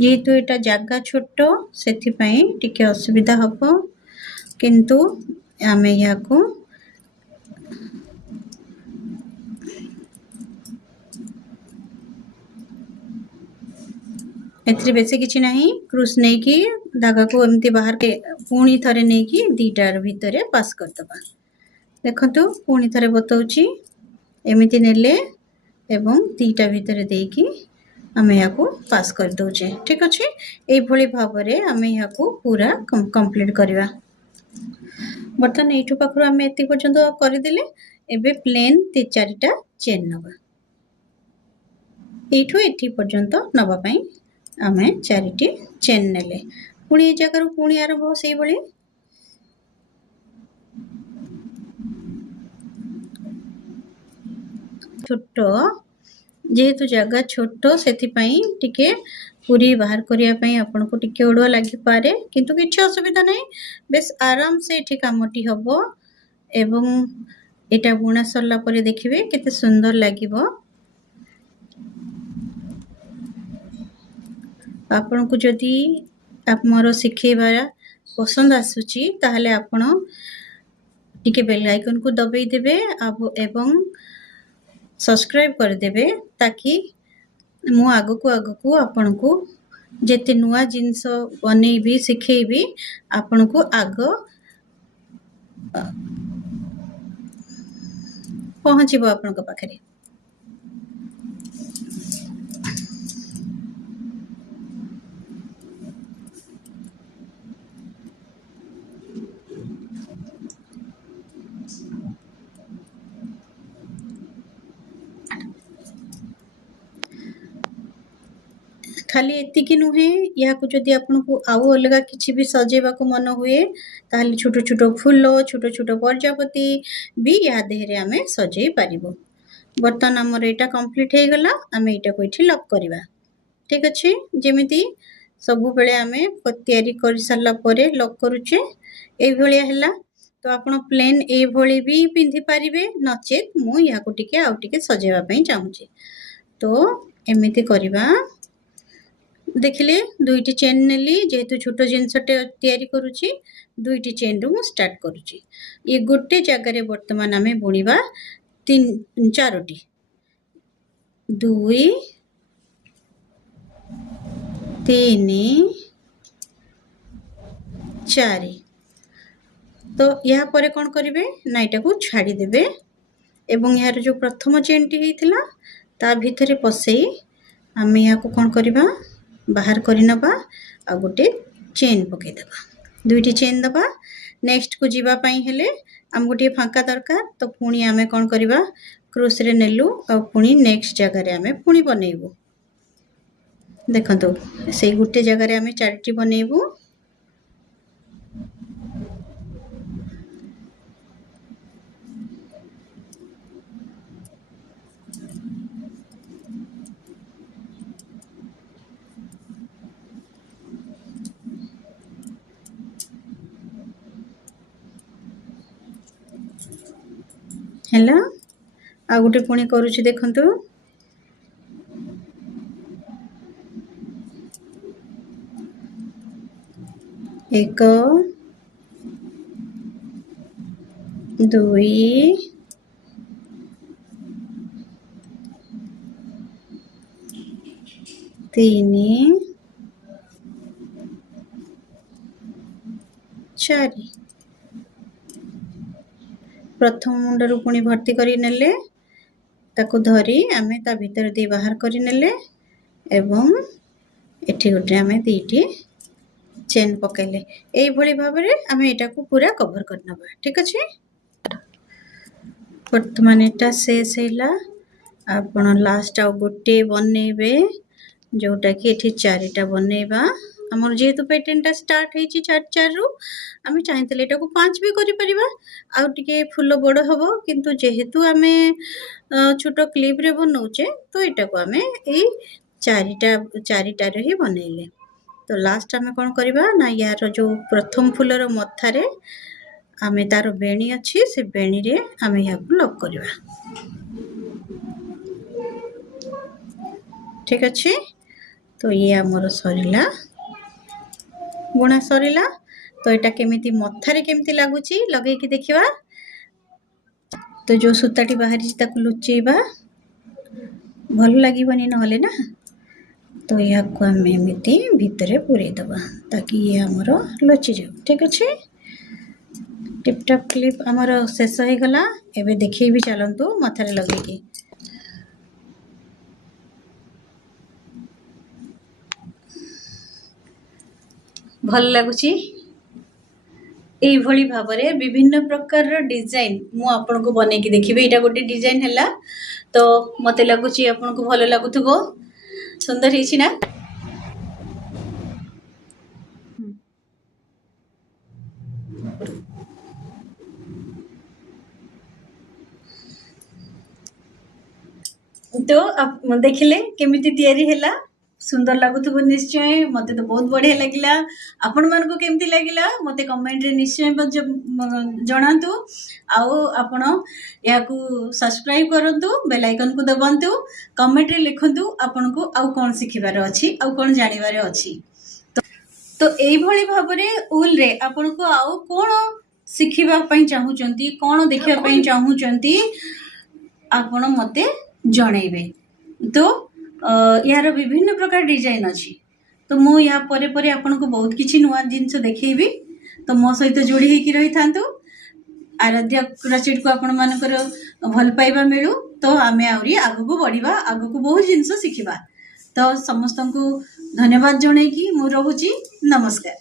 जेहेतु एटा जगह छोट से टिके असुविधा हम किंतु आमे या को एथरे बेसी किछि नाही क्रूस नै कि धागा को एमती बाहर के पुणी थरे नै कि दीटार भितरे पास कर दबा देखंतु पुणी थरे बतौची एमिति नेले एवं दीटा भितरे देई कि आमे या को पास कर दोचे ठीक अछि एई भली भाबरे आमे या को पूरा कंप्लीट करबा बर्तन एठु पाखरु आमे एति पर्यंत करि देले एबे प्लेन 3-4टा चेन नबा एठु एठी पर्यंत नबा पई आमे 4टी चेन नेले पुणी ए जगह पुणी आरंभ सेई भली छोट जेहेतु जगह छोट सेति पई टिके पूरी बाहर करिया पई आपन को टिके ओडवा लागि पारे किंतु किछ असुविधा नै बेस आराम से एठी कामटी हबो एवं एटा बुणा सरला परे देखिबे केते सुंदर लागिबो आपन को जदी आप मोर सिखेबा पसंद आसुची ताहले आपण टिके बेल आइकन को दबाई देबे एवं सब्सक्राइब कर देबे ताकि मु आगो को आपन को जेते नुआ जिंस बनेबी सिखेबी आपन को आगो पहुंचीबो आपन को पाखरे खाली एति कि नुहे या को जदी आपन को आउ अलगा किछि भी सजेबा को मन हुए ताहले छोटो छोटो फूल छोटो छोटो प्रजापति भी या देहरे हमें सजेई पारिबो बर्तन हमर एटा कंप्लीट हे गला हमें एटा को इठी लॉक करबा ठीक अछि जेमिति सबु बेले हमें तयारी कर सरला परे लॉक करूचे ए भलिया हला तो आपण प्लेन ए भली भी पिंधि पारिबे नचेत मु या को टिके आउ टिके सजेबा पई चाहूची तो एमिति करबा देखिले दुईटी चेन नेली जेहेतु छोटो जिनसटे तयारी करूची दुईटी चेन रु स्टार्ट करूची ये गोटे जगह रे वर्तमान हमें बुणीबा 3-4टी 2 3 4 तो या परे कोन करिवे ना एटा को छाडी देबे एवं यार जो प्रथम चेनटी हेतिला ता भितरे पसेई हमें या को कोन करबा बाहर करि नबा आ गोटे चेन पके देबा दुईटी चेन दबा नेक्स्ट को जीवा पई हेले हम गोटे फांका दरकार तो पुणी आमे कोन करबा क्रूस रे नेलु आ पुणी नेक्स्ट जगह रे आमे पुणी बनेइबो देखंतु सेई गोटे जगह रे आमे 4टी बनेइबो हैला आ गोटे पुणी करूची देखंतु एक 2 3 4 प्रथम मुंडरू पुणी भर्ती करी नेले ताको धरी आमे ता भीतर दे बाहर करी नेले एवं एठी गोटे आमे दीटी चेन पकेले एई भली भाबरे आमे एटा को पूरा कवर करनबा ठीक अछि वर्तमान एटा शेष हैला आपण लास्ट आ गोटे बनेबे जोटा कि एठी 4टा बनेबा हमर जेहेतु पैटर्नटा स्टार्ट हेची 4 रु आमे चाहितले एटा को 5 भी करि परिबा आ टिके फुल बड़ हबो किंतु जेहेतु आमे छोटो क्लिप रे बनौचे तो एटा को आमे ए 4टा रे ही बनेले तो लास्ट आमे कोन करबा ना यार जो प्रथम फुलर मथा रे आमे तार बेणी अछि से बेणी रे आमे या को लॉक करबा ठीक अछि तो ये आमर सरिला बुणा सरिला। तो यहाँ केमिति मथारे केमिति लगुच लगेकी देखिबा। तो जो सूताटी बाहरी ताकू लुचेबा भल लगिबनी नहले ना। तो या को आम एमती भितर पूरे दबा ताकि ये आमर लुचि जाऊ। ठीक अच्छे टिपटप क्लिप आमर शेष हो गला। एबे देखिए भी चलतु मथारे लगेगी भल लगुच। यही भाव में विभिन्न प्रकार डिजाइन मु आपन को बने की देखिए। यहाँ गोटे डिजाइन है तो मत लगुच आपन को भल लगुथबो सुंदर ही ना। तो आप देखिले केमिति तैयारी हैला सुंदर लगुथबो निश्चय। मते तो बहुत बढ़िया लगिला। आपण मन को केमिति लगिला मते कमेंट रे निश्चय जणातु। आउ आपण याकू सब्सक्राइब करंतु बेल आइकन को दबांतु कमेंट रे लिखंतु आपण को आउ कोन सिखिबार अछि आउ कोन जानिबार अछि। तो एई भली भाबरे उल रे आपण को आउ कोन सिखिबा पई चाहूचंती कोन देखिबा पई चाहूचंती आपण मते जणैबे। तो यार विभिन्न प्रकार डिजाइन अच्छी। तो मु या परे परे आपन को बहुत किछि नुआ जिंस देखैबी। तो मो सहित जोड़ी हेकी रही थांतु। आराध्या क्राचेट को आपण मानकर भल पाइबा मिलू। तो आमे आउरी आगु को बढ़िबा आगु को बहुत जिंस शिखिबा। तो समस्त को धन्यवाद जणैकी मु रहूची नमस्कार।